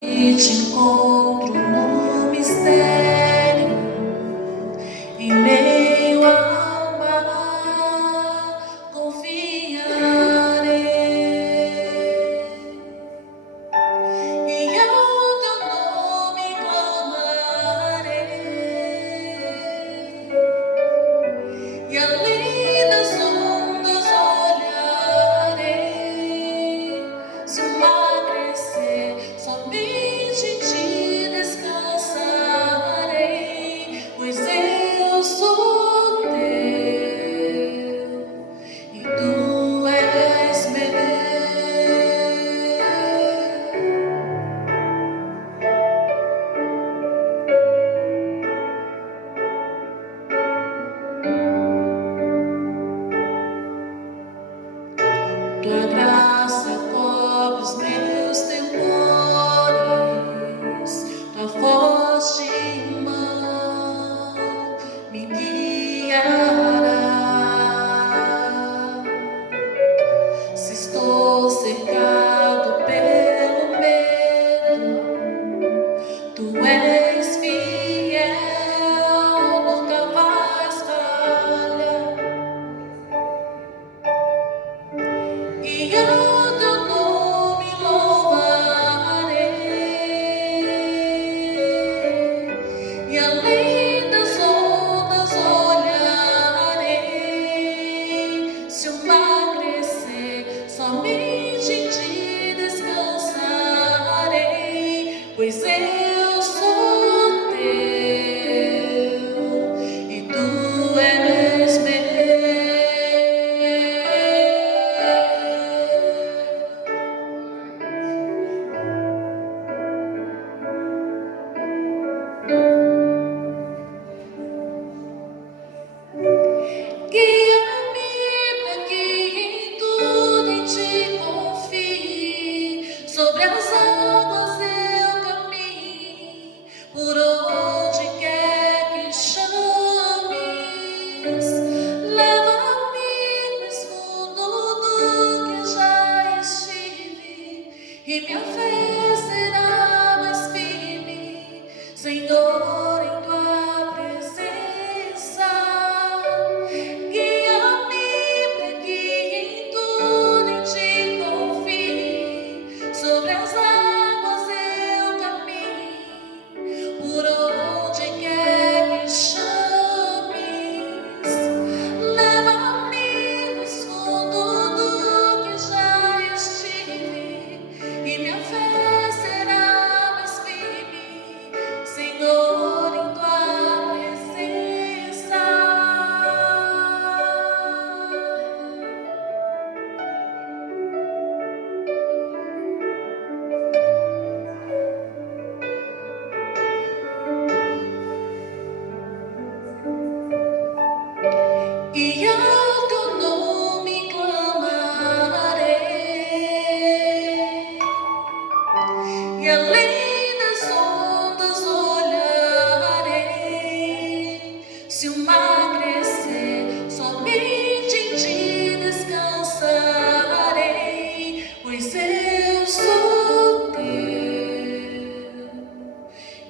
E te encontro no mistério, em meio ao mar, confiarei, e ao teu nome clamarei, e além das ondas olharei, se o mar crescer, somente em ti descansarei, pois eu sou teu e tu és meu. Tua graça cobre os meus temores, tua forte mão me guiará. Se estou cercado pelo medo, tu és fiel, nunca vais falhar. E ao teu nome louvarei, e além das ondas olharei, se o mar crescer, somente em ti descansarei, pois eu sou teu e tu és meu. Guia-me para que em tudo em ti confie, sobre as águas eu caminhe, por onde quer que chames. Leva-me mais fundo do que já estive, e minha fé será mais firme, Senhor, em tua presença. Guia-me para que em tudo em ti confie, sobre as águas eu caminhe, por onde quer que chames. Leva-me mais fundo do que já estive, e minha fé será mais firme, Senhor, em tua presença. E ao teu nome clamarei, e além das ondas olharei, se o mar crescer, somente em ti descansarei, pois eu sou teu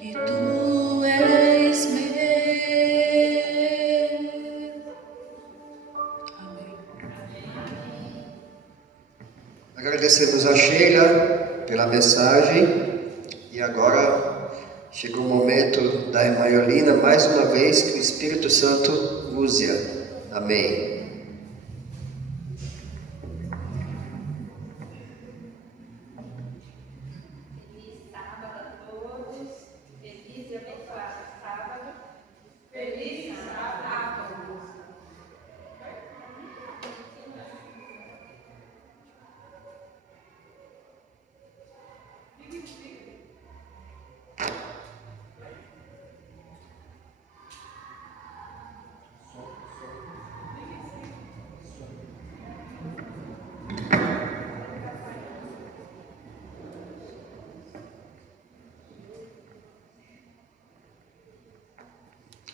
e tu és meu. Amém. Agradecemos a Sheila pela mensagem e agora chegou o momento da irmã Yolina, mais uma vez que o Espírito Santo use-a. Amém. Feliz sábado a todos, feliz e abençoado sábado, feliz sábado a todos.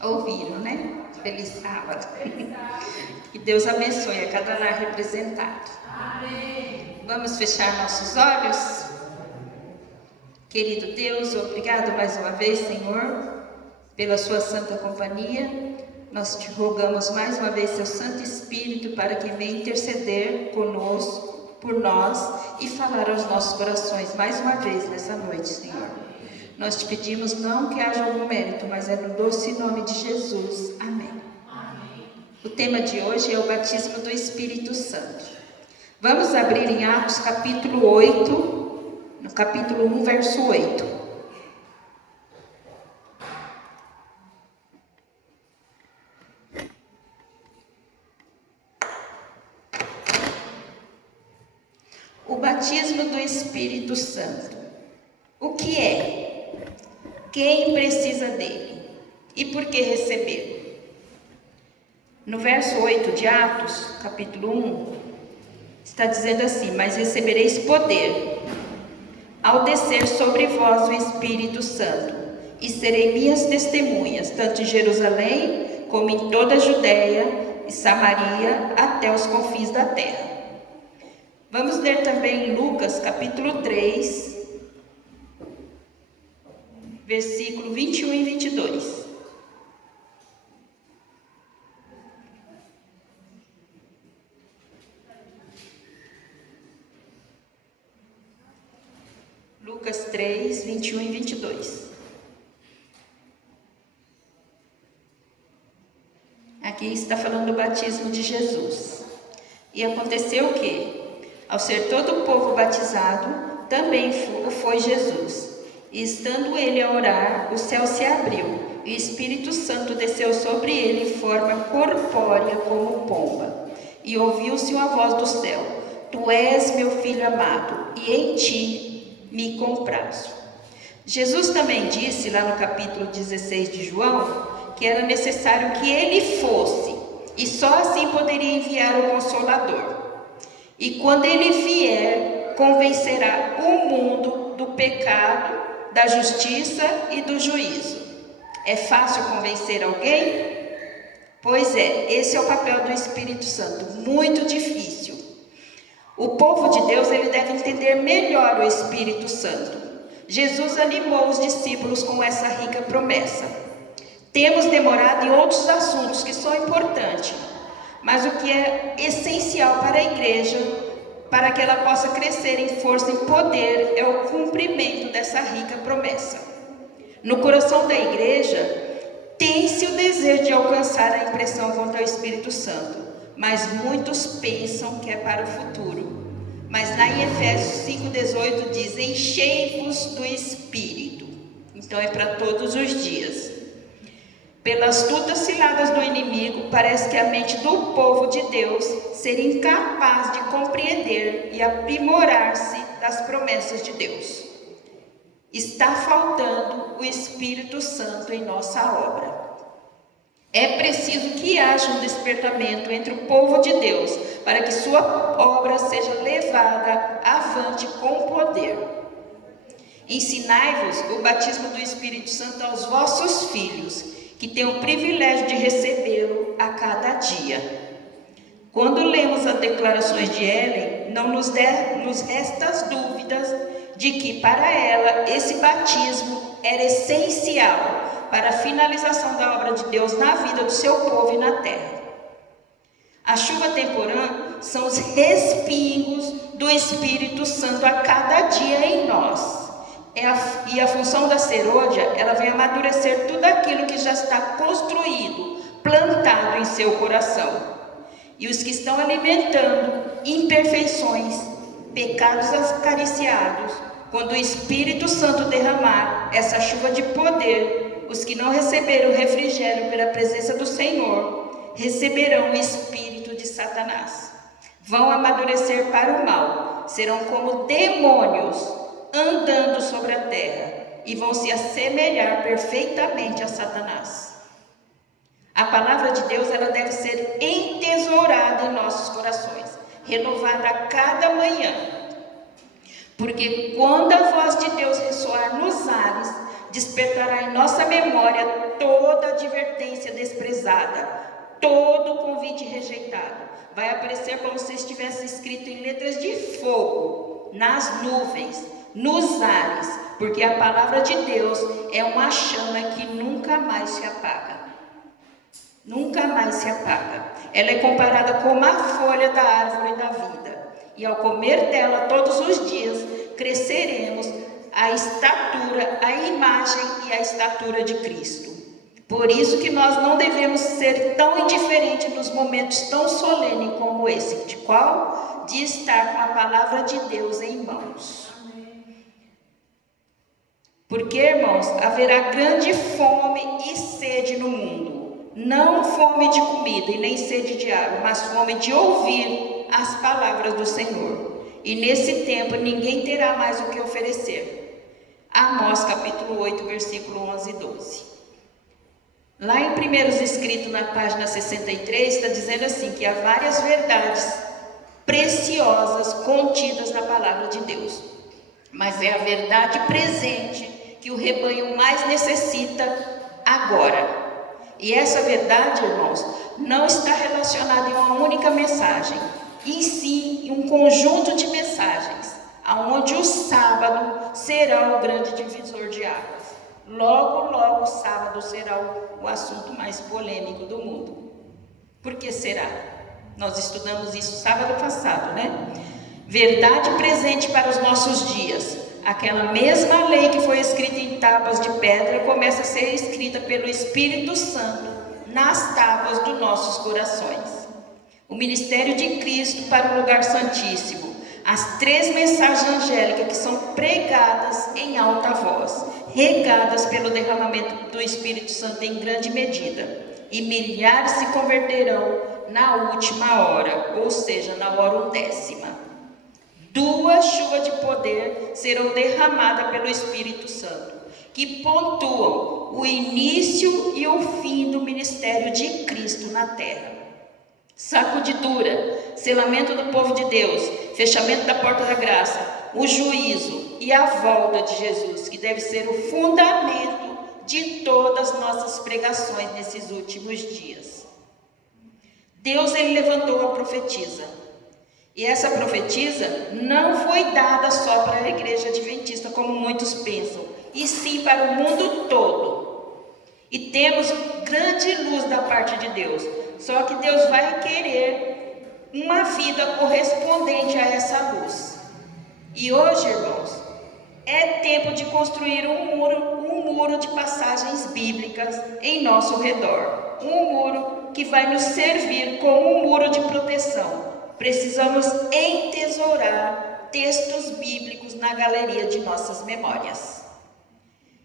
Ouviram, né? Feliz sábado. Que Deus abençoe a cada lar representado. Amém. Vamos fechar nossos olhos? Querido Deus, obrigado mais uma vez, Senhor, pela sua santa companhia. Nós te rogamos mais uma vez, seu Santo Espírito, para que venha interceder conosco, por nós e falar aos nossos corações mais uma vez nessa noite, Senhor. Nós te pedimos não que haja algum mérito, mas é no doce nome de Jesus. Amém. O tema de hoje é o batismo do Espírito Santo. Vamos abrir em Atos capítulo 8, no capítulo 1, verso 8. O batismo do Espírito Santo. O que é? Quem precisa dele? E por que recebê-lo? No verso 8 de Atos, capítulo 1, está dizendo assim: mas recebereis poder ao descer sobre vós o Espírito Santo, e serei minhas testemunhas, tanto em Jerusalém, como em toda a Judéia e Samaria, até os confins da terra. Vamos ler também em Lucas, capítulo 3, versículo 21 e 22. Lucas 3, 21 e 22. Aqui está falando do batismo de Jesus. E aconteceu o quê? Ao ser todo o povo batizado, também foi Jesus. E estando ele a orar, o céu se abriu, e o Espírito Santo desceu sobre ele em forma corpórea como pomba. E ouviu-se uma voz do céu: Tu és meu filho amado, e em ti me comprazo. Jesus também disse lá no capítulo 16 de João que era necessário que ele fosse, e só assim poderia enviar o Consolador. E quando ele vier, convencerá o mundo do pecado, da justiça e do juízo. É fácil convencer alguém? Pois é, esse é o papel do Espírito Santo, muito difícil. O povo de Deus, ele deve entender melhor o Espírito Santo. Jesus animou os discípulos com essa rica promessa. Temos demorado em outros assuntos que são importantes, mas o que é essencial para a igreja, para que ela possa crescer em força e poder, é o cumprimento dessa rica promessa. No coração da igreja, tem-se o desejo de alcançar a impressão quanto ao Espírito Santo, mas muitos pensam que é para o futuro. Mas lá em Efésios 5,18 diz: enchei-vos do Espírito. Então é para todos os dias. Pelas astutas ciladas do inimigo, parece que a mente do povo de Deus seria incapaz de compreender e aprimorar-se das promessas de Deus. Está faltando o Espírito Santo em nossa obra. É preciso que haja um despertamento entre o povo de Deus, para que sua obra seja levada avante com poder. Ensinai-vos o batismo do Espírito Santo aos vossos filhos, que têm o privilégio de recebê-lo a cada dia. Quando lemos as declarações de Ellen, não nos resta as dúvidas de que para ela esse batismo era essencial para a finalização da obra de Deus na vida do seu povo e na terra. A chuva temporã são os respingos do Espírito Santo a cada dia em nós. E a função da serôdia, ela vem amadurecer tudo aquilo que já está construído, plantado em seu coração. E os que estão alimentando imperfeições, pecados acariciados, quando o Espírito Santo derramar essa chuva de poder, os que não receberam o refrigério pela presença do Senhor, receberão o espírito de Satanás. Vão amadurecer para o mal, serão como demônios andando sobre a terra e vão se assemelhar perfeitamente a Satanás. A palavra de Deus, ela deve ser entesourada em nossos corações, renovada a cada manhã. Porque quando a voz de Deus ressoar nos ares, despertará em nossa memória toda advertência desprezada, todo convite rejeitado. Vai aparecer como se estivesse escrito em letras de fogo nas nuvens, nos ares, porque a palavra de Deus é uma chama que nunca mais se apaga. Nunca mais se apaga. Ela é comparada como a folha da árvore da vida. E ao comer dela todos os dias, cresceremos a estatura, a imagem e a estatura de Cristo. Por isso que nós não devemos ser tão indiferentes nos momentos tão solenes como esse. De qual? De estar com a palavra de Deus em mãos. Porque, irmãos, haverá grande fome e sede no mundo. Não fome de comida e nem sede de água, mas fome de ouvir as palavras do Senhor. E nesse tempo ninguém terá mais o que oferecer. Amós capítulo 8, versículo 11 e 12. Lá em Primeiros Escritos, na página 63, está dizendo assim, que há várias verdades preciosas contidas na palavra de Deus. Mas é a verdade presente que o rebanho mais necessita agora. E essa verdade, irmãos, não está relacionada em uma única mensagem, e sim em um conjunto de mensagens, aonde o sábado será o grande divisor de águas. Logo, logo, o sábado será o assunto mais polêmico do mundo. Por que será? Nós estudamos isso sábado passado, né? Verdade presente para os nossos dias. Aquela mesma lei que foi escrita em tábuas de pedra começa a ser escrita pelo Espírito Santo nas tábuas dos nossos corações. O ministério de Cristo para o lugar santíssimo. As 3 mensagens angélicas que são pregadas em alta voz, regadas pelo derramamento do Espírito Santo em grande medida. E milhares se converterão na última hora, ou seja, na hora 10ª. 2 chuvas de poder serão derramadas pelo Espírito Santo, que pontuam o início e o fim do ministério de Cristo na terra. Sacudidura, selamento do povo de Deus, fechamento da porta da graça, o juízo e a volta de Jesus, que deve ser o fundamento de todas as nossas pregações nesses últimos dias. Deus, ele levantou a profetisa. E essa profetisa não foi dada só para a igreja adventista, como muitos pensam, e sim para o mundo todo. E temos grande luz da parte de Deus, só que Deus vai querer uma vida correspondente a essa luz. E hoje, irmãos, é tempo de construir um muro de passagens bíblicas em nosso redor. Um muro que vai nos servir como um muro de proteção. Precisamos entesourar textos bíblicos na galeria de nossas memórias.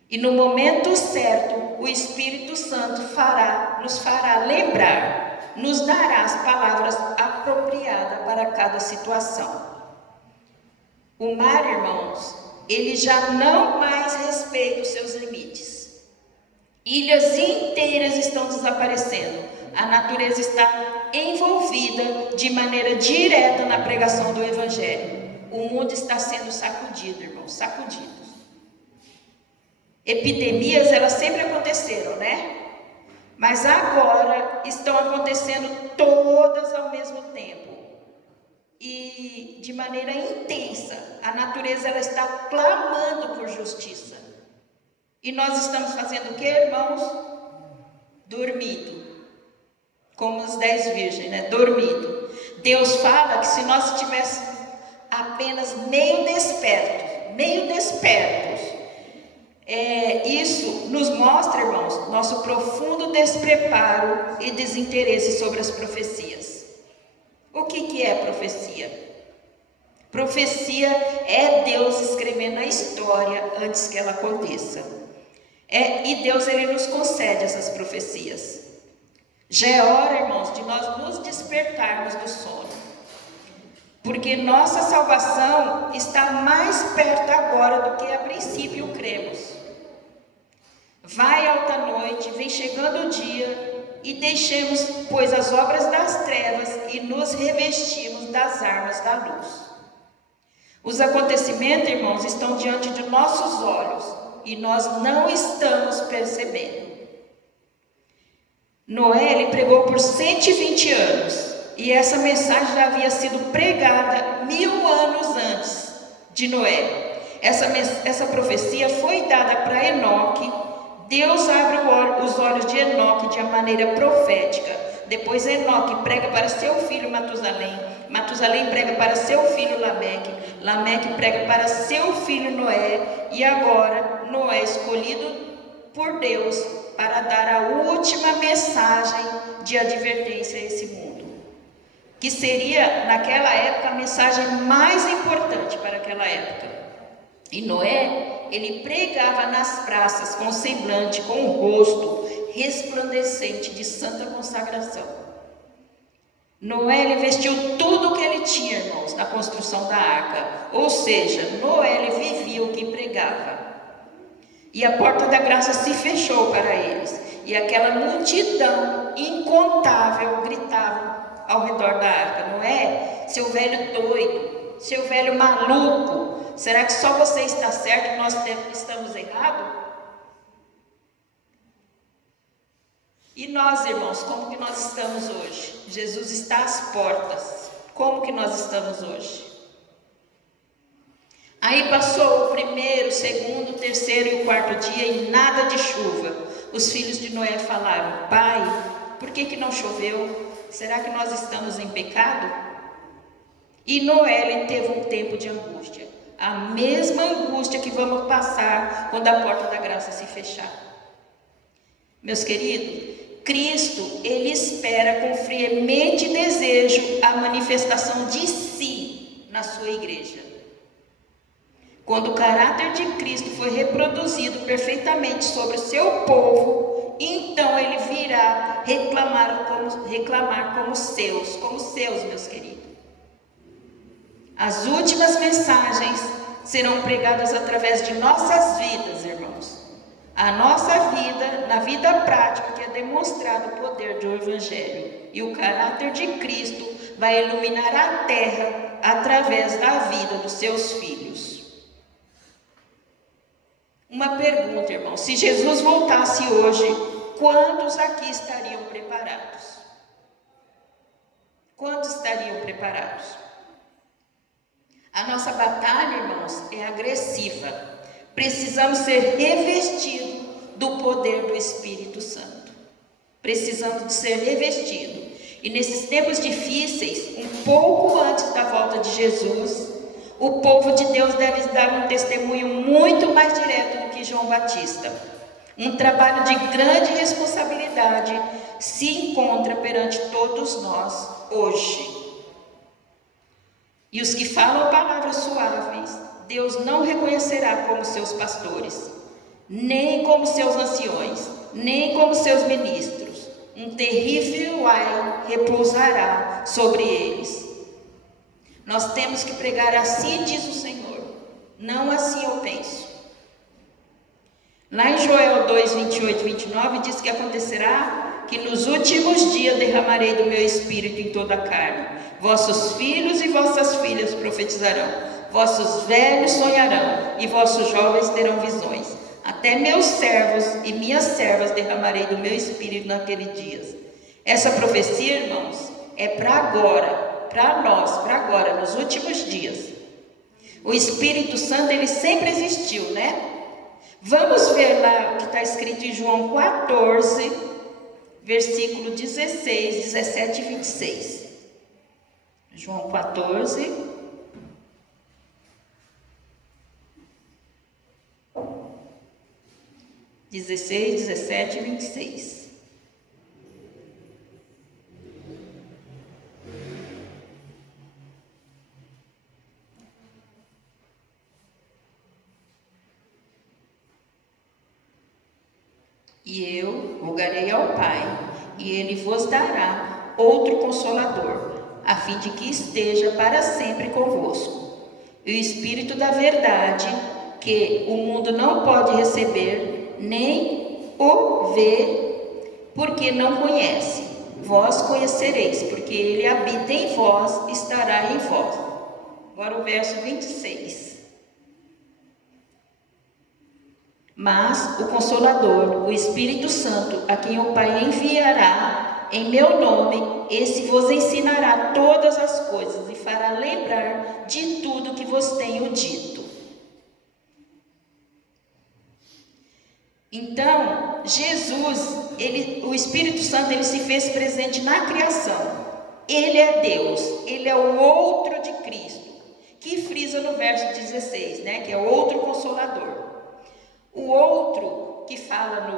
E no momento certo, o Espírito Santo nos fará lembrar, nos dará as palavras apropriadas para cada situação. O mar, irmãos, ele já não mais respeita os seus limites. Ilhas inteiras estão desaparecendo. A natureza está envolvida de maneira direta na pregação do Evangelho. O mundo está sendo sacudido, irmãos, sacudido. Epidemias, elas sempre aconteceram, né? Mas agora estão acontecendo todas ao mesmo tempo. E de maneira intensa, a natureza ela está clamando por justiça. E nós estamos fazendo o que, irmãos? Dormindo. Como os 10 virgens, né? Dormindo. Deus fala que se nós estivéssemos apenas meio despertos, isso nos mostra, irmãos, nosso profundo despreparo e desinteresse sobre as profecias. O que é profecia? Profecia é Deus escrevendo a história antes que ela aconteça. E Deus, ele nos concede essas profecias. Já é hora, irmãos, de nós nos despertarmos do sono, porque nossa salvação está mais perto agora do que a princípio cremos. Vai alta noite, vem chegando o dia, e deixemos, pois, as obras das trevas e nos revestimos das armas da luz. Os acontecimentos, irmãos, estão diante de nossos olhos e nós não estamos percebendo. Noé, ele pregou por 120 anos e essa mensagem já havia sido pregada 1000 anos antes de Noé. essa profecia foi dada para Enoque. Deus abre os olhos de Enoque de uma maneira profética. Depois Enoque prega para seu filho Matusalém. Matusalém prega para seu filho Lameque. Lameque prega para seu filho Noé. E agora Noé escolhido por Deus para dar a última mensagem de advertência a esse mundo, que seria naquela época a mensagem mais importante para aquela época. E Noé, ele pregava nas praças com semblante, com o rosto resplandecente de santa consagração. Noé, ele investiu tudo o que ele tinha, irmãos, na construção da arca. Ou seja, Noé, ele vivia o que pregava. E a porta da graça se fechou para eles. E aquela multidão incontável gritava ao redor da arca: Noé, seu velho doido, seu velho maluco, será que só você está certo e nós estamos errados? E nós, irmãos, como que nós estamos hoje? Jesus está às portas. Como que nós estamos hoje? Aí passou o primeiro, o segundo, o terceiro e o quarto dia e nada de chuva. Os filhos de Noé falaram: Pai, por que não choveu? Será que nós estamos em pecado? E Noé, ele teve um tempo de angústia. A mesma angústia que vamos passar quando a porta da graça se fechar. Meus queridos, Cristo, ele espera com fremente desejo a manifestação de si na sua igreja. Quando o caráter de Cristo foi reproduzido perfeitamente sobre o seu povo, então ele virá reclamar como seus, meus queridos. As últimas mensagens serão pregadas através de nossas vidas, irmãos. A nossa vida, na vida prática, que é demonstrado o poder do Evangelho. E o caráter de Cristo vai iluminar a terra através da vida dos seus filhos. Uma pergunta, irmão: se Jesus voltasse hoje, quantos aqui estariam preparados? Quantos estariam preparados? A nossa batalha, irmãos, é agressiva. Precisamos ser revestidos do poder do Espírito Santo. Precisamos de ser revestidos. E nesses tempos difíceis, um pouco antes da volta de Jesus, o povo de Deus deve dar um testemunho muito mais direto do que João Batista. Um trabalho de grande responsabilidade se encontra perante todos nós hoje. E os que falam palavras suaves, Deus não reconhecerá como seus pastores, nem como seus anciões, nem como seus ministros. Um terrível ai repousará sobre eles. Nós temos que pregar assim, diz o Senhor, não assim eu penso. Lá em Joel 2, 28 e 29 diz que acontecerá que nos últimos dias derramarei do meu espírito em toda a carne. Vossos filhos e vossas filhas profetizarão, vossos velhos sonharão e vossos jovens terão visões. Até meus servos e minhas servas derramarei do meu espírito naqueles dias. Essa profecia, irmãos, é para agora, para nós, para agora, nos últimos dias. O Espírito Santo, ele sempre existiu, né? Vamos ver lá o que está escrito em João 14, versículo 16, 17 e 26. João 14, dezesseis, 17 e 26. E eu rogarei ao Pai, e Ele vos dará outro Consolador, a fim de que esteja para sempre convosco. E o Espírito da verdade, que o mundo não pode receber, nem o ver, porque não conhece. Vós conhecereis, porque Ele habita em vós, estará em vós. Agora o verso 26. Mas o Consolador, o Espírito Santo, a quem o Pai enviará em meu nome, esse vos ensinará todas as coisas e fará lembrar de tudo que vos tenho dito. Então, o Espírito Santo, ele se fez presente na criação. Ele é Deus, ele é o outro de Cristo, que frisa no verso 16, né, que é outro consolador. O outro que fala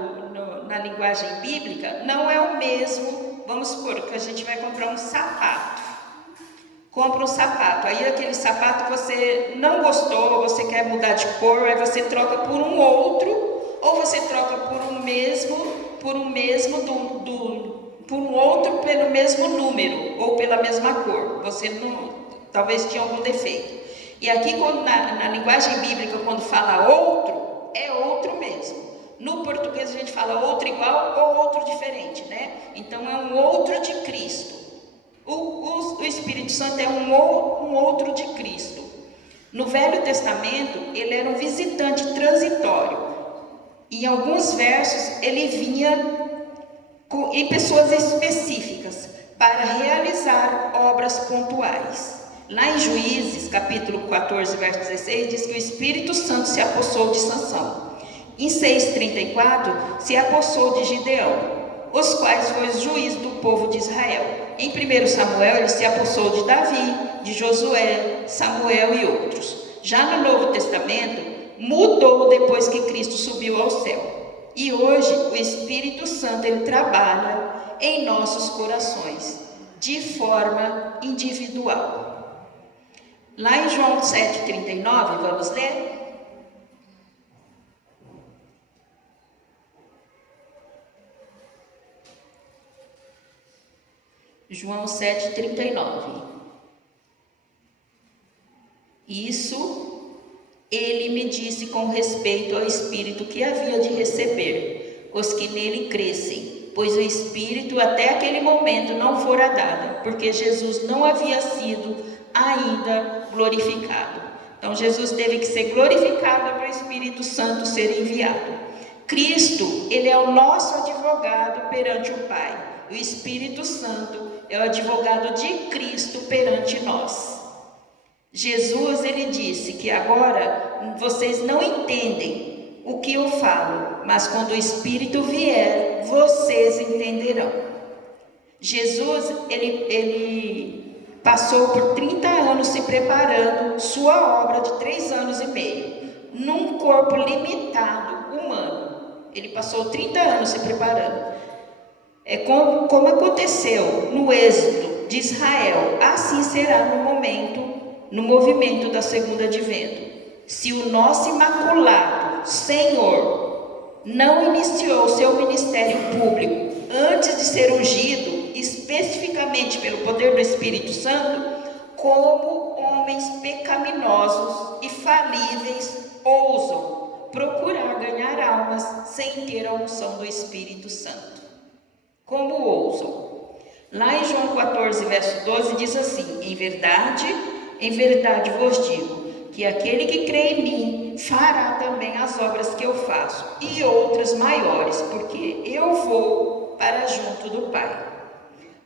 na linguagem bíblica não é o mesmo. Vamos supor que a gente vai comprar um sapato. Compra um sapato, aí aquele sapato você não gostou, você quer mudar de cor, aí você troca por um outro, ou você troca por um outro pelo mesmo número, ou pela mesma cor. Você talvez tinha algum defeito. E aqui na linguagem bíblica, quando fala outro, é outro mesmo. No português a gente fala outro igual ou outro diferente, né? Então é um outro de Cristo. O Espírito Santo é um outro de Cristo. No Velho Testamento, ele era um visitante transitório. Em alguns versos, ele vinha em pessoas específicas para realizar obras pontuais. Lá em Juízes, capítulo 14, verso 16, diz que o Espírito Santo se apossou de Sansão. Em 6,34, se apossou de Gideão, os quais foi juiz do povo de Israel. Em 1 Samuel, ele se apossou de Davi, de Josué, Samuel e outros. Já no Novo Testamento, mudou depois que Cristo subiu ao céu. E hoje, o Espírito Santo, ele trabalha em nossos corações, de forma individual. Lá em João 7,39, vamos ler? João 7,39. Isso ele me disse com respeito ao Espírito que havia de receber, os que nele crescem, pois o Espírito até aquele momento não fora dado, porque Jesus não havia sido ainda glorificado. Então Jesus teve que ser glorificado para o Espírito Santo ser enviado. Cristo, ele é o nosso advogado perante o Pai. O Espírito Santo é o advogado de Cristo perante nós. Jesus, ele disse que agora vocês não entendem o que eu falo, mas quando o Espírito vier, vocês entenderão. Jesus, ele passou por 30 anos se preparando sua obra de 3 anos e meio, num corpo limitado, humano. Ele passou 30 anos se preparando. É como aconteceu no êxodo de Israel, assim será no movimento da segunda advento. Se o nosso imaculado Senhor não iniciou seu ministério público antes de ser ungido, especificamente pelo poder do Espírito Santo, como homens pecaminosos e falíveis ousam procurar ganhar almas sem ter a unção do Espírito Santo? Como ousam? Lá em João 14, verso 12, diz assim: em verdade vos digo, que aquele que crê em mim fará também as obras que eu faço, e outras maiores, porque eu vou para junto do Pai.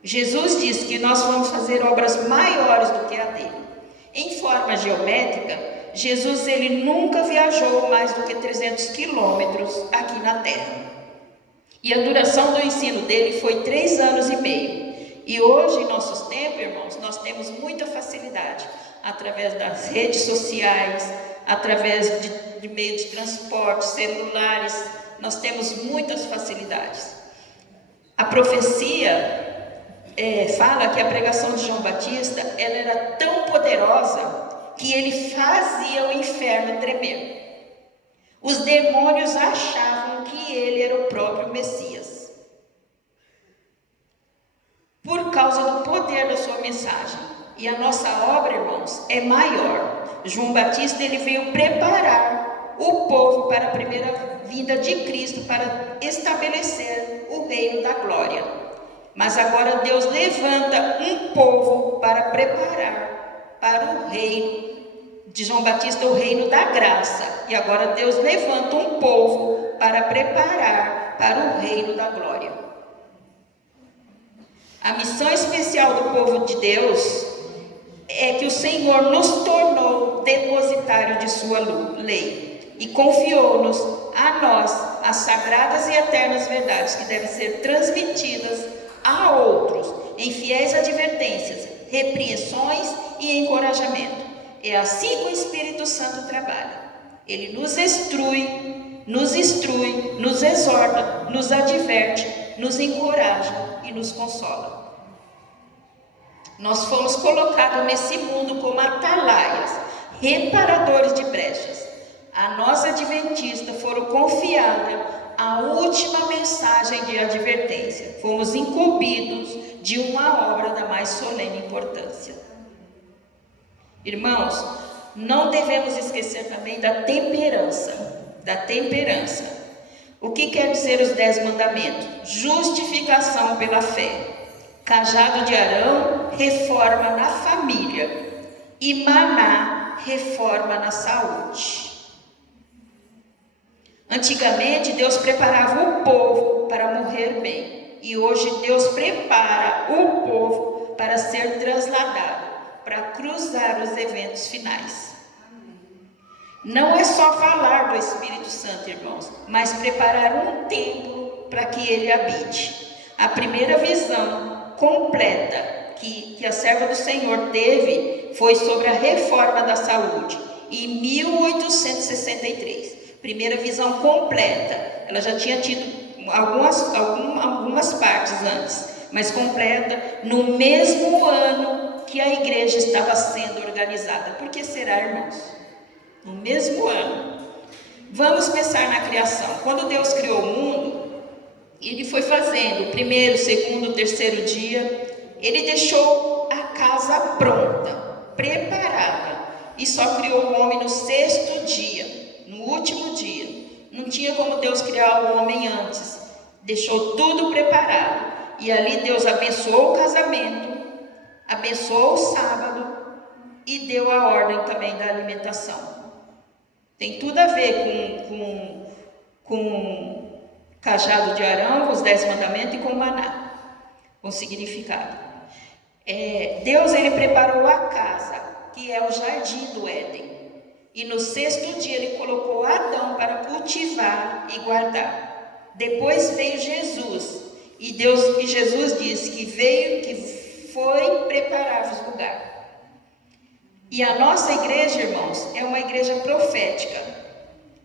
Jesus disse que nós vamos fazer obras maiores do que a dele. Em forma geométrica, Jesus ele nunca viajou mais do que 300 quilômetros aqui na Terra. E a duração do ensino dele foi 3 anos e meio. E hoje, em nossos tempos, irmãos, nós temos muita facilidade, através das redes sociais, através de meio de transporte, celulares, nós temos muitas facilidades. A profecia fala que a pregação de João Batista, ela era tão poderosa, que ele fazia o inferno tremer. Os demônios achavam que ele era o próprio Messias, por causa do poder da sua mensagem. E a nossa obra, irmãos, é maior. João Batista, ele veio preparar o povo para a primeira vinda de Cristo, para estabelecer o reino da glória. Mas agora Deus levanta um povo para preparar para o reino de João Batista, o reino da graça. E agora Deus levanta um povo para preparar para o reino da glória. A missão especial do povo de Deus é que o Senhor nos tornou depositário de sua lei e confiou-nos a nós a as sagradas e eternas verdades que devem ser transmitidas a outros em fiéis advertências, repreensões e encorajamento. É assim que o Espírito Santo trabalha. Ele nos instrui, nos exorta, nos adverte, nos encoraja e nos consola. Nós fomos colocados nesse mundo como atalaias, reparadores de brechas. A nós adventistas foram confiada a última mensagem de advertência. Fomos incumbidos de uma obra da mais solene importância. Irmãos, não devemos esquecer também da temperança. O que quer dizer os 10 mandamentos? Justificação pela fé. Cajado de Arão, reforma na família. E maná, reforma na saúde. Antigamente, Deus preparava o povo para morrer bem. E hoje Deus prepara o povo para ser trasladado, para cruzar os eventos finais. Não é só falar do Espírito Santo, irmãos, mas preparar um templo para que ele habite. A primeira visão completa que a serva do Senhor teve foi sobre a reforma da saúde, em 1863. Primeira visão completa. Ela já tinha tido algumas partes antes, mas completa no mesmo ano que a igreja estava sendo organizada. Por que será, irmãos? No mesmo ano. Vamos pensar na criação. Quando Deus criou o mundo, Ele foi fazendo o primeiro, segundo, terceiro dia. Ele deixou a casa pronta, preparada, e só criou o homem no 6º dia, no último dia. Não tinha como Deus criar o homem antes. Deixou tudo preparado. E ali Deus abençoou o casamento, abençoou o sábado e deu a ordem também da alimentação. Tem tudo a ver com cajado de Arão, com os 10 mandamentos e com o maná, com significado. Deus, ele preparou a casa, que é o jardim do Éden. E no 6º dia ele colocou Adão para cultivar e guardar. Depois veio Jesus. E Jesus disse que foi preparar-vos lugar. E a nossa igreja, irmãos, é uma igreja profética.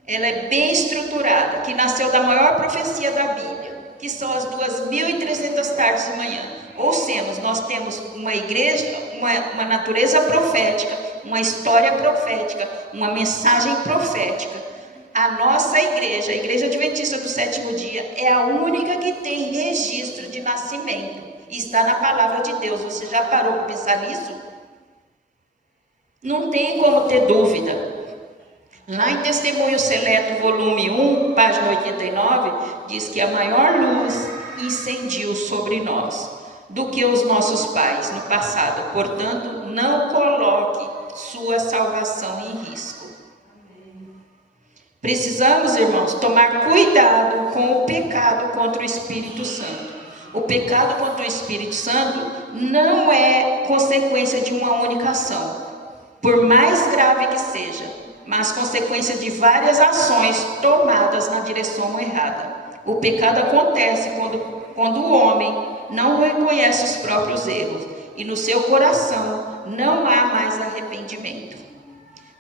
Ela é bem estruturada, que nasceu da maior profecia da Bíblia, que são as 2.300 tardes de manhã. Ou seja, nós temos uma igreja, uma natureza profética, uma história profética, uma mensagem profética. A nossa igreja, a Igreja Adventista do 7º dia, é a única que tem registro de nascimento. E está na palavra de Deus. Você já parou para pensar nisso? Não tem como ter dúvida. Lá em Testemunho Seleto, volume 1, página 89, diz que a maior luz incendiu sobre nós do que os nossos pais no passado. Portanto, não coloque sua salvação em risco. Precisamos, irmãos, tomar cuidado com o pecado contra o Espírito Santo. O pecado contra o Espírito Santo não é consequência de uma única ação, por mais grave que seja, mas consequência de várias ações tomadas na direção errada. O pecado acontece quando o homem não reconhece os próprios erros e no seu coração não há mais arrependimento.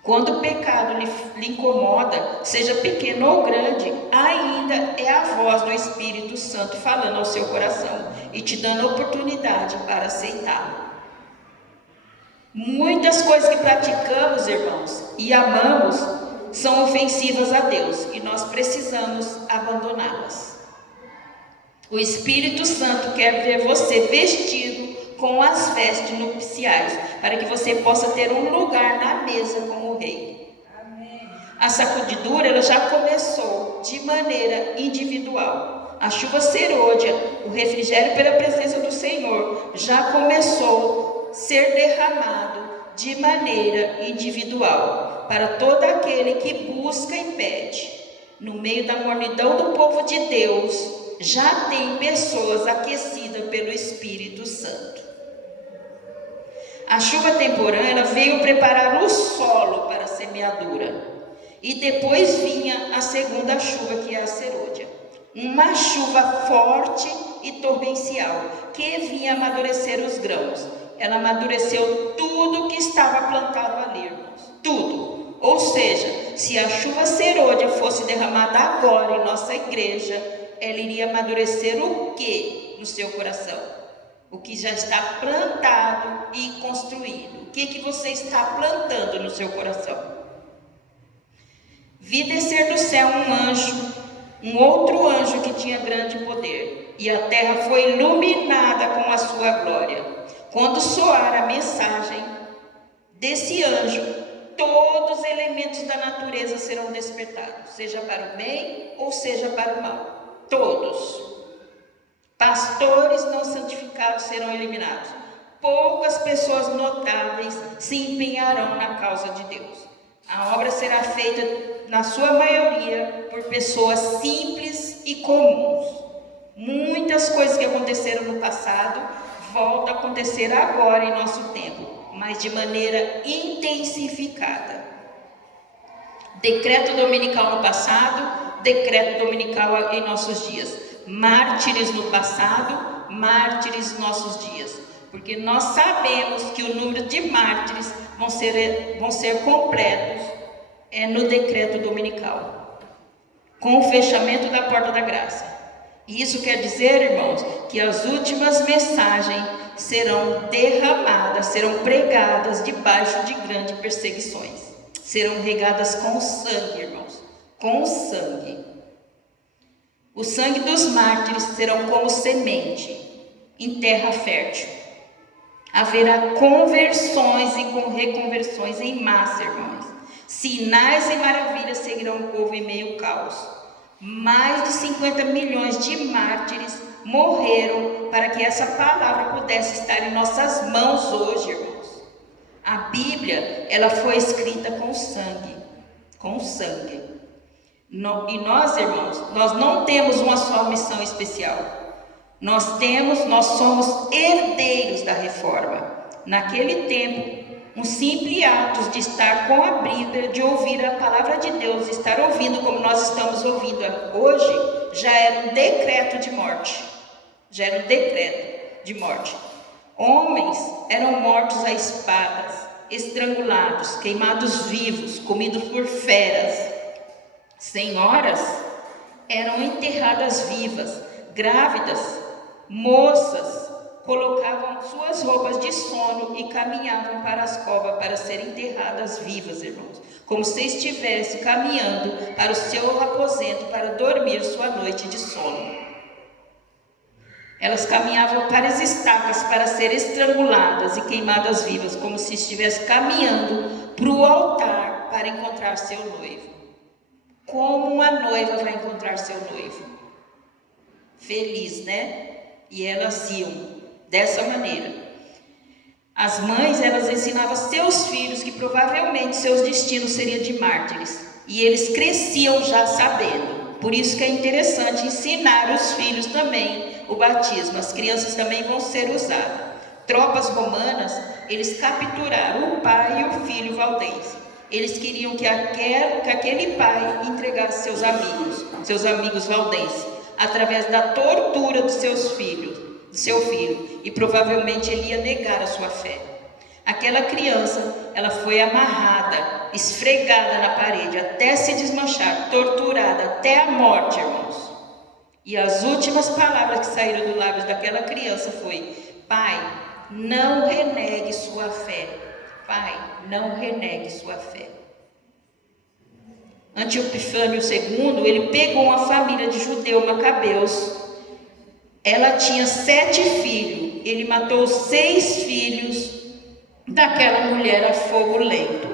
Quando o pecado lhe incomoda, seja pequeno ou grande, ainda é a voz do Espírito Santo falando ao seu coração e te dando oportunidade para aceitá-lo. Muitas coisas que praticamos, irmãos, e amamos, são ofensivas a Deus e nós precisamos abandoná-las. O Espírito Santo quer ver você vestido com as vestes nupciais, para que você possa ter um lugar na mesa com o rei. Amém. A sacudidura ela já começou de maneira individual. A chuva serôdia, o refrigério pela presença do Senhor, já começou a ser derramado de maneira individual, para todo aquele que busca e pede. No meio da mornidão do povo de Deus, já tem pessoas aquecidas pelo Espírito Santo. A chuva temporã ela veio preparar o solo para a semeadura. E depois vinha a segunda chuva, que é a serôdia. uma chuva forte e torrencial, que vinha amadurecer os grãos. Ela amadureceu tudo que estava plantado ali, irmãos, tudo. Ou seja, se a chuva serôdia fosse derramada agora em nossa igreja, ela iria amadurecer o que no seu coração? O que já está plantado e construído. O que você está plantando no seu coração? Vi descer do céu um anjo, um outro anjo que tinha grande poder, e a terra foi iluminada com a sua glória. Quando soar a mensagem desse anjo, todos os elementos da natureza serão despertados, seja para o bem ou seja para o mal. Todos. Pastores não santificados serão eliminados. Poucas pessoas notáveis se empenharão na causa de Deus. A obra será feita, na sua maioria, por pessoas simples e comuns. Muitas coisas que aconteceram no passado voltam a acontecer agora em nosso tempo, mas de maneira intensificada. Decreto dominical no passado, decreto dominical em nossos dias. Mártires no passado, mártires nos nossos dias. Porque nós sabemos que o número de mártires vão ser completos no decreto dominical, com o fechamento da porta da graça. E isso quer dizer, irmãos, que as últimas mensagens serão derramadas, serão pregadas debaixo de grandes perseguições. Serão regadas com sangue, irmãos, com sangue. O sangue dos mártires serão como semente em terra fértil. Haverá conversões e reconversões em massa, irmãos. Sinais e maravilhas seguirão o povo em meio ao caos. Mais de 50 milhões de mártires morreram para que essa palavra pudesse estar em nossas mãos hoje, irmãos. A Bíblia, ela foi escrita com sangue, com sangue. E nós, irmãos, nós não temos uma só missão especial. Nós somos herdeiros da reforma. Naquele tempo, um simples ato de estar com a Bíblia, de ouvir a palavra de Deus, estar ouvindo como nós estamos ouvindo hoje, já era um decreto de morte. Já era um decreto de morte. Homens eram mortos a espadas, estrangulados, queimados vivos, comidos por feras. Senhoras eram enterradas vivas, grávidas, moças colocavam suas roupas de sono e caminhavam para as covas para serem enterradas vivas, irmãos, como se estivesse caminhando para o seu aposento para dormir sua noite de sono. Elas caminhavam para as estacas para serem estranguladas e queimadas vivas, como se estivesse caminhando para o altar para encontrar seu noivo. Como uma noiva vai encontrar seu noivo? Feliz, né? E elas iam dessa maneira. As mães, elas ensinavam seus filhos que provavelmente seus destinos seriam de mártires. E eles cresciam já sabendo. Por isso que é interessante ensinar os filhos também o batismo. As crianças também vão ser usadas. Tropas romanas, eles capturaram o pai e o filho valdense. Eles queriam que aquele pai entregasse seus amigos valdenses, através da tortura do seu filho, e provavelmente ele ia negar a sua fé. Aquela criança, ela foi amarrada, esfregada na parede, até se desmanchar, torturada até a morte, irmãos. E as últimas palavras que saíram dos lábios daquela criança foi: Pai, não renegue sua fé. Pai, não renegue sua fé. Antíoco Epifânio II, ele pegou uma família de judeus macabeus. Ela tinha 7 filhos. Ele matou 6 filhos daquela mulher a fogo lento.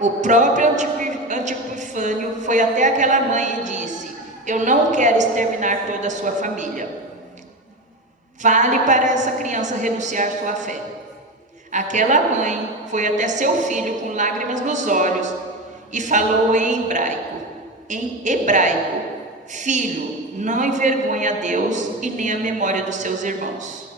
O próprio Antíoco Epifânio foi até aquela mãe e disse: eu não quero exterminar toda a sua família. Fale para essa criança renunciar sua fé. Aquela mãe foi até seu filho com lágrimas nos olhos e falou em hebraico: filho, não envergonhe a Deus e nem a memória dos seus irmãos.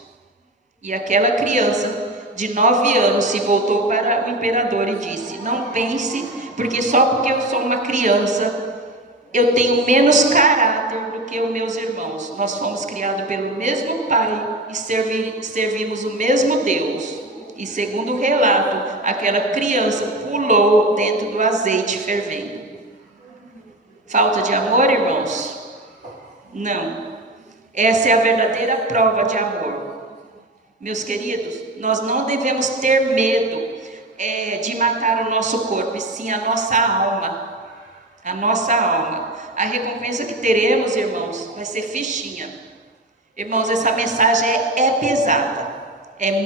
E aquela criança de 9 anos se voltou para o imperador e disse: não pense, porque só porque eu sou uma criança, eu tenho menos caráter do que os meus irmãos. Nós fomos criados pelo mesmo Pai e servimos o mesmo Deus. E segundo o relato, aquela criança pulou dentro do azeite fervendo. Falta de amor, irmãos? Não. Essa é a verdadeira prova de amor. Meus queridos, nós não devemos ter medo de matar o nosso corpo, e sim a nossa alma. A nossa alma. A recompensa que teremos, irmãos, vai ser fichinha. Irmãos, essa mensagem é pesada. É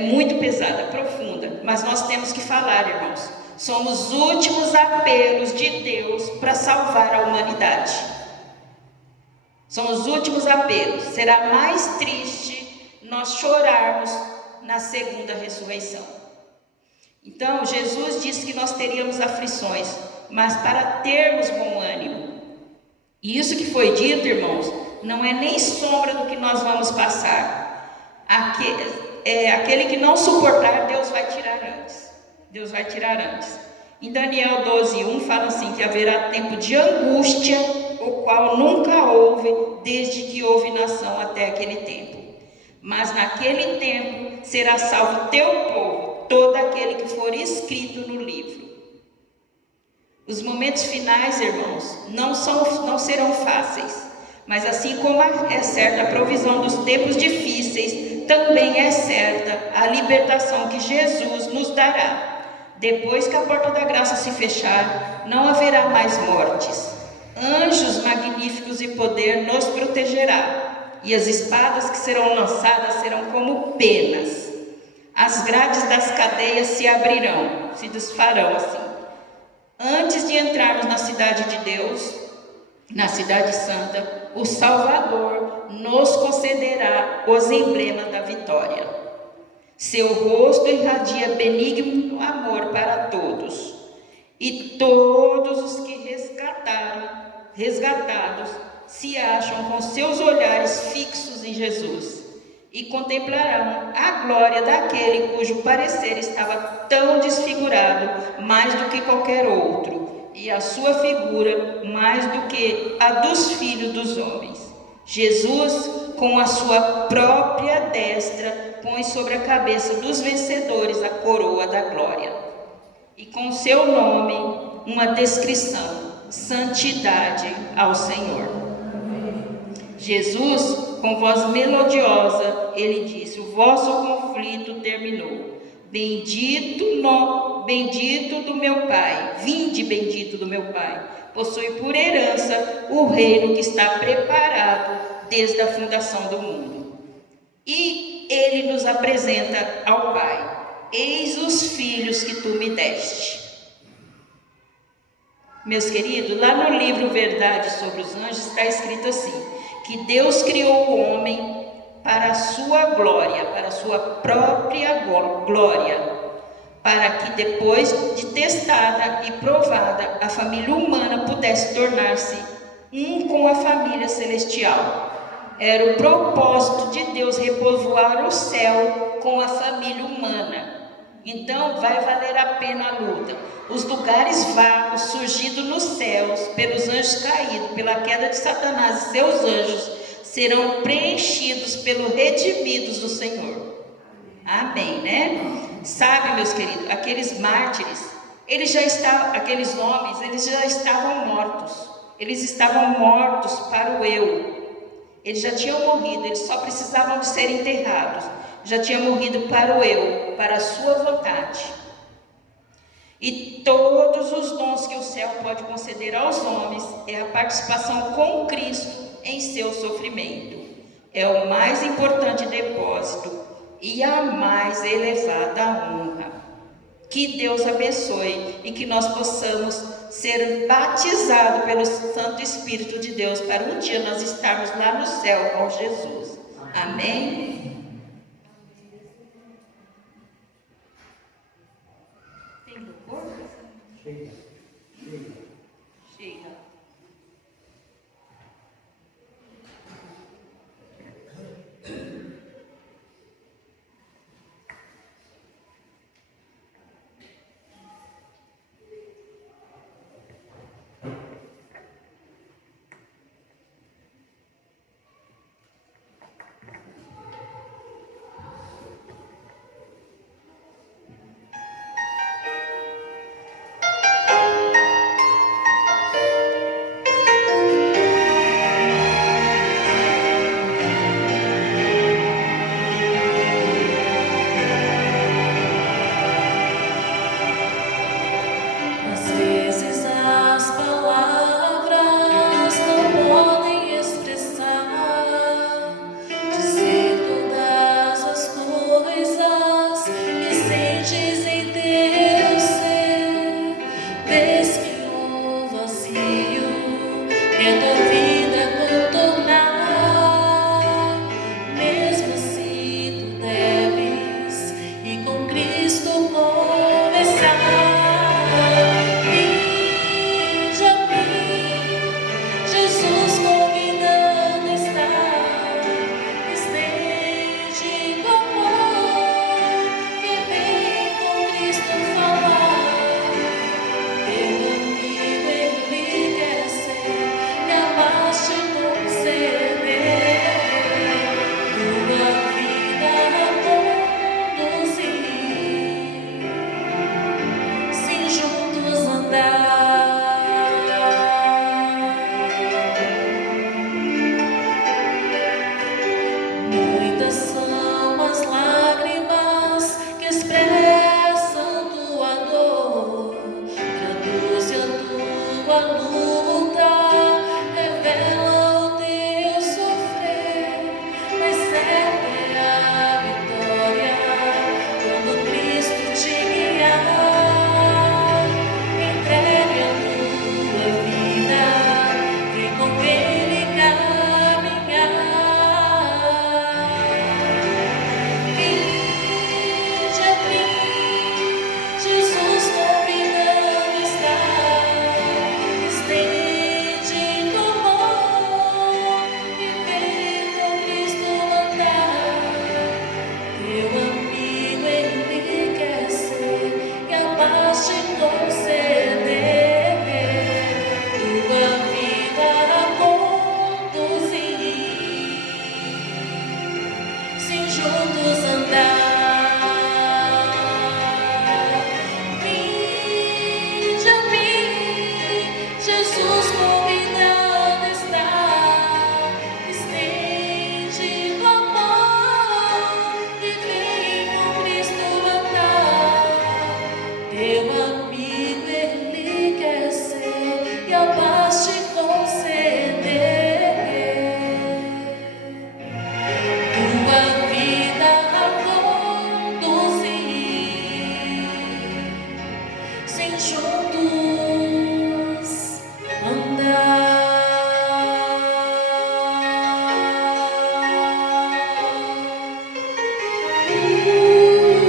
muito pesada, profunda. Mas nós temos que falar, irmãos. Somos os últimos apelos de Deus para salvar a humanidade. São os últimos apelos. Será mais triste nós chorarmos na segunda ressurreição. Então, Jesus disse que nós teríamos aflições, mas para termos bom ânimo. E isso que foi dito, irmãos, não é nem sombra do que nós vamos passar. Aquele que não suportar, Deus vai tirar antes. Deus vai tirar antes. Em Daniel 12:1 fala assim, que haverá tempo de angústia, o qual nunca houve, desde que houve nação até aquele tempo. Mas naquele tempo será salvo teu povo, todo aquele que for escrito no livro. Os momentos finais, irmãos, não serão fáceis, mas assim como é certa a provisão dos tempos difíceis, também é certa a libertação que Jesus nos dará. Depois que a porta da graça se fechar, não haverá mais mortes. Anjos magníficos e poder nos protegerá, e as espadas que serão lançadas serão como penas. As grades das cadeias se abrirão, se desfarão assim. Antes de entrarmos na cidade de Deus, na cidade santa, o Salvador nos concederá os emblemas da vitória. Seu rosto irradia benigno amor para todos, e todos os que resgatados se acham com seus olhares fixos em Jesus, e contemplarão a glória daquele cujo parecer estava tão desfigurado mais do que qualquer outro, e a sua figura mais do que a dos filhos dos homens. Jesus, com a sua própria destra, põe sobre a cabeça dos vencedores a coroa da glória, e com seu nome uma descrição: santidade ao Senhor. Jesus, com voz melodiosa, ele disse: o vosso conflito terminou. Bendito do meu Pai, vinde bendito do meu Pai, possui por herança o reino que está preparado desde a fundação do mundo. E ele nos apresenta ao Pai: eis os filhos que tu me deste. Meus queridos, lá no livro Verdade sobre os Anjos está escrito assim, que Deus criou o homem para a sua glória, para a sua própria glória, para que depois de testada e provada, a família humana pudesse tornar-se um com a família celestial. Era o propósito de Deus repovoar o céu com a família humana. Então vai valer a pena a luta. Os lugares vagos surgidos nos céus pelos anjos caídos, pela queda de Satanás e seus anjos, serão preenchidos pelos redimidos do Senhor. Amém, né? Sabe, meus queridos, aqueles mártires, aqueles homens, eles já estavam mortos. Eles estavam mortos para o eu. Eles já tinham morrido, eles só precisavam de ser enterrados. Já tinham morrido para o eu, para a sua vontade. E todos os dons que o céu pode conceder aos homens é a participação com Cristo em seu sofrimento. É o mais importante depósito e a mais elevada honra. Que Deus abençoe e que nós possamos ser batizados pelo Santo Espírito de Deus para um dia nós estarmos lá no céu com Jesus. Amém? Tem louvor? Chega. juntos